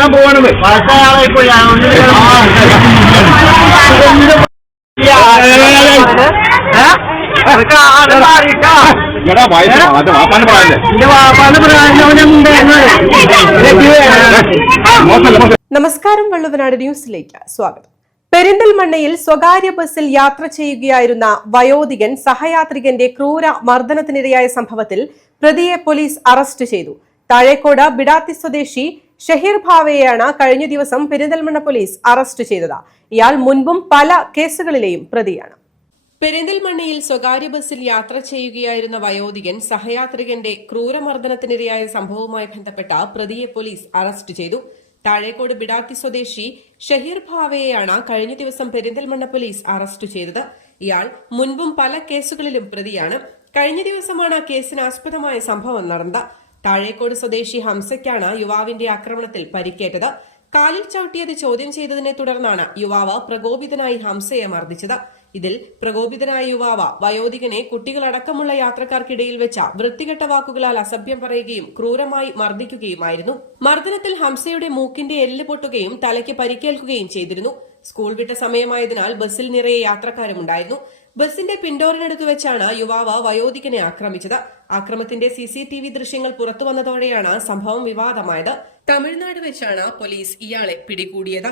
വരാൻ പോവാണെന്ന് നമസ്കാരം, വള്ളുവനാട് ന്യൂസിലേക്ക് സ്വാഗതം. പെരിന്തൽമണ്ണയിൽ സ്വകാര്യ ബസ്സിൽ യാത്ര ചെയ്യുകയായിരുന്ന വയോധികൻ സഹയാത്രികന്റെ ക്രൂര മർദ്ദനത്തിനിരയായ സംഭവത്തിൽ പ്രതിയെ പോലീസ് അറസ്റ്റ് ചെയ്തു. താഴേക്കോട് ബിഡാത്തി സ്വദേശി ഷഹീർ ഭാവയെയാണ് കഴിഞ്ഞ ദിവസം പെരിന്തൽമണ്ണ പോലീസ് അറസ്റ്റ് ചെയ്തത്. ഇയാൾ മുൻപും പല കേസുകളിലെയും പ്രതിയാണ്. പെരിന്തൽമണ്ണയിൽ സ്വകാര്യ ബസ്സിൽ യാത്ര ചെയ്യുകയായിരുന്ന വയോധികൻ സഹയാത്രികന്റെ ക്രൂരമർദ്ദനത്തിനിരയായ സംഭവവുമായി ബന്ധപ്പെട്ട പ്രതിയെ പോലീസ് അറസ്റ്റ് ചെയ്തു. താഴേക്കോട് ബിഡാത്തി സ്വദേശി ഷഹീർ ഭാവയെയാണ് കഴിഞ്ഞ ദിവസം പെരിന്തൽമണ്ണ പോലീസ് അറസ്റ്റ് ചെയ്തത്. ഇയാൾ മുൻപും പല കേസുകളിലും പ്രതിയാണ്. കഴിഞ്ഞ ദിവസമാണ് കേസിനാസ്പദമായ സംഭവം നടന്നത്. താഴേക്കോട് സ്വദേശി ഹംസയ്ക്കാണ് യുവാവിന്റെ ആക്രമണത്തിൽ പരിക്കേറ്റത്. കാലിൽ ചവിട്ടിയത് ചോദ്യം ചെയ്തതിനെ തുടർന്നാണ് യുവാവ് പ്രകോപിതനായി ഹംസയെ മർദ്ദിച്ചത്. ഇതിൽ പ്രകോപിതനായ യുവാവ് വയോധികനെ കുട്ടികളടക്കമുള്ള യാത്രക്കാർക്കിടയിൽ വെച്ച വൃത്തികെട്ട വാക്കുകളാൽ അസഭ്യം പറയുകയും ക്രൂരമായി മർദ്ദിക്കുകയുമായിരുന്നു. മർദ്ദനത്തിൽ ഹംസയുടെ മൂക്കിന്റെ എല്ല് പൊട്ടുകയും തലയ്ക്ക് പരിക്കേൽക്കുകയും ചെയ്തിരുന്നു. സ്കൂൾ വിട്ട സമയമായതിനാൽ ബസ്സിൽ നിറയെ യാത്രക്കാരുമുണ്ടായിരുന്നു. ബസിന്റെ പിൻഡോറിനടുത്ത് വെച്ചാണ് യുവാവ് വയോധികനെ ആക്രമിച്ചത്. ആക്രമത്തിന്റെ CCTV ദൃശ്യങ്ങൾ പുറത്തുവന്നതോടെയാണ് സംഭവം വിവാദമായത്. തമിഴ്നാട് വെച്ചാണ് പോലീസ് ഇയാളെ പിടികൂടിയത്.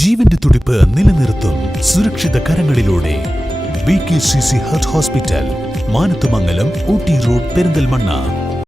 ജീവന്റെ തുടിപ്പ് നിലനിർത്തും സുരക്ഷിത കരങ്ങളിലൂടെ BKCC heart hospital, Manathumangalam, Ooty road, Perinthalmanna.